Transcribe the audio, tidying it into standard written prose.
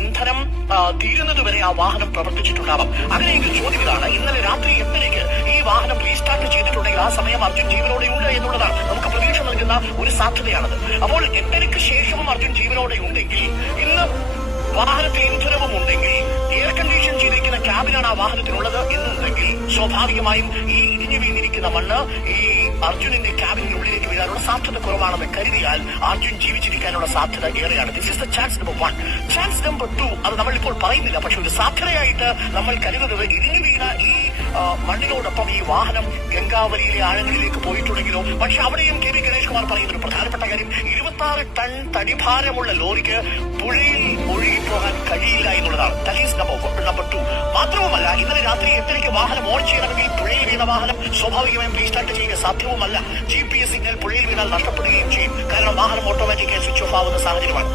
ഇന്ധനം തീരുന്നതുവരെ ആ വാഹനം പ്രവർത്തിച്ചിട്ടുണ്ടാവാം. അങ്ങനെയെങ്കിൽ ചോദ്യം ഇതാണ്, ഇന്നലെ രാത്രി 8:00 ഈ വാഹനം റീസ്റ്റാർട്ട് ചെയ്തിട്ടുണ്ടെങ്കിൽ ആ സമയം അർജുൻ ജീവനോടെ ഉണ്ട് എന്നുള്ളതാണ് നമുക്ക് പ്രതീക്ഷ നൽകുന്ന ഒരു സാധ്യതയാണത്. അപ്പോൾ 8:00 ശേഷവും അർജുൻ ജീവനോടെ ഉണ്ടെങ്കിൽ, ഇന്ന് വാഹനത്തിൽ ഇന്ധനവും ഉണ്ടെങ്കിൽ, എയർ കണ്ടീഷൻ ചെയ്തിരിക്കുന്ന ക്യാബിനാണ് ആ വാഹനത്തിനുള്ളത് എന്നുണ്ടെങ്കിൽ, സ്വാഭാവികമായും ഈ ഇടിഞ്ഞു വീണിരിക്കുന്ന മണ്ണ് ഈ അർജുനിന്റെ ക്യാബിന്റെ ഉള്ളിലേക്ക് വീഴാനുള്ള സാധ്യത കുറവാണെന്ന് കരുതിയാൽ അർജുൻ ജീവിച്ചിരിക്കാനുള്ള സാധ്യത ഏറെയാണ്. This is the chance number 1. Chance number 2 അത് നമ്മളിപ്പോൾ പറയുന്നില്ല, പക്ഷെ ഒരു സാധ്യതയായിട്ട് നമ്മൾ കരുതുന്നത് ഇടിഞ്ഞു വീണ ഈ മണ്ണിനോടൊപ്പം ഈ വാഹനം ഗംഗാവലിയിലെ ആഴങ്ങളിലേക്ക് പോയിട്ടുണ്ടെങ്കിലോ. പക്ഷെ അവിടെയും കെ വി ഗണേഷ് കുമാർ പറയുന്ന ഒരു പ്രധാനപ്പെട്ട കാര്യം, 26 ടൺ തടിഭാരമുള്ള ലോറിക്ക് പുഴയിൽ ഒഴുകിപ്പോകാൻ കഴിയില്ല എന്നുള്ളതാണ്. That is number 2. മാത്രവുമല്ല, ഇന്നലെ രാത്രി 8:00 വാഹനം ഓൺ ചെയ്യണമെങ്കിൽ പുഴയിൽ വീണ വാഹനം സ്വാഭാവികമായും റീസ്റ്റാർട്ട് ചെയ്യുക സാധ്യവുമല്ല. GPS സിഗ്നൽ പുഴയിൽ വീണാൽ നഷ്ടപ്പെടുകയും ചെയ്യും. കാരണം വാഹനം ഓട്ടോമാറ്റിക്കായി സ്വിച്ച് ഓഫ് ആവുന്ന സാഹചര്യമാണ്.